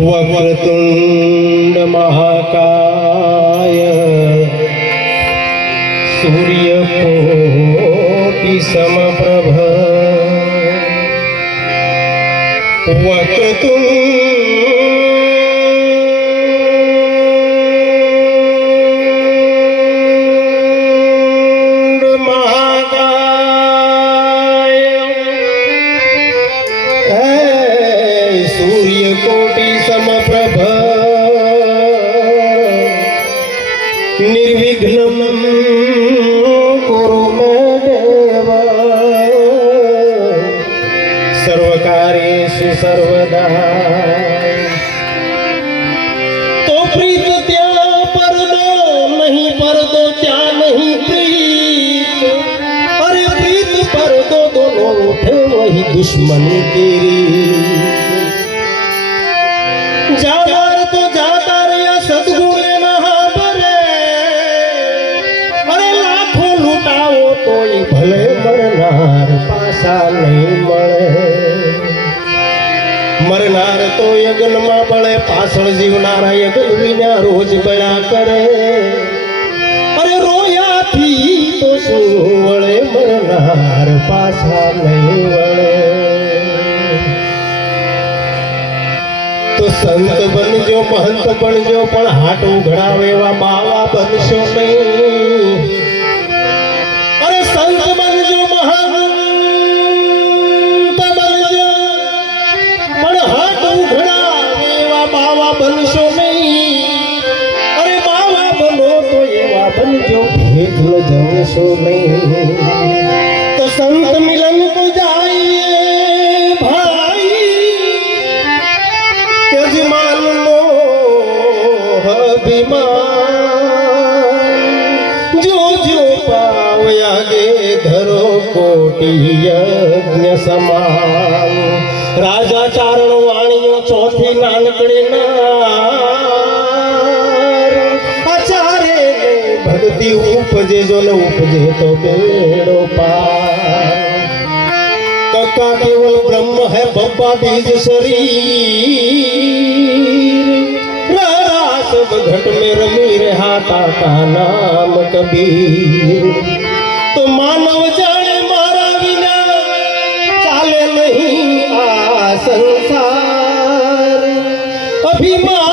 વક્રતુંડ મહાકાય સૂર્ય કોટિ સમપ્રભ વક્રતુંડ सर्वकार्येषु सर्वदा। तो प्रीत त्या परदो नहीं परदो, त्या नहीं प्रीत। अरे प्रीत परदो दोनों उठे, वही दुश्मन रीत। जादार तो जादार या सदगुण महाबरे अरे लाखों लूटाओ तो भले मरनार पासा नहीं મળે મરનાર તો યજ્ઞમાં બળે પાછળ જીવનારા યજ્ઞ વિના રોજ બળ્યા કરે. અરે રોયાથી તો શું વળે, મરનાર પાછા નહીં વળે. તો સંત બનજો, મહંત બનજો, પણ હાટું ઘડાવે એવા બાવા બનશો નહીં. जो भेद सो नहीं। तो संत मिलन को जाइए भाई। यजमान मोह अभिमान। जो जो पाव आगे धरो कोटि यज्ञ समान। राजा चारण वाणियों चौथी नानकड़े ना भक्ति उपजे जो न उपजे तो बेड़ो पार। कका केवल ब्रह्म है बब्बा बीज शरीर। घट में रमी रहा ताका नाम कबीर। तो मानव जाने मारा बिना चाले नहीं आ संसार। अभिमान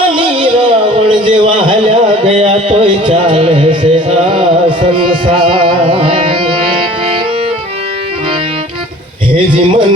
વિના તોય ચાલે છે આ સંસાર હેજી મને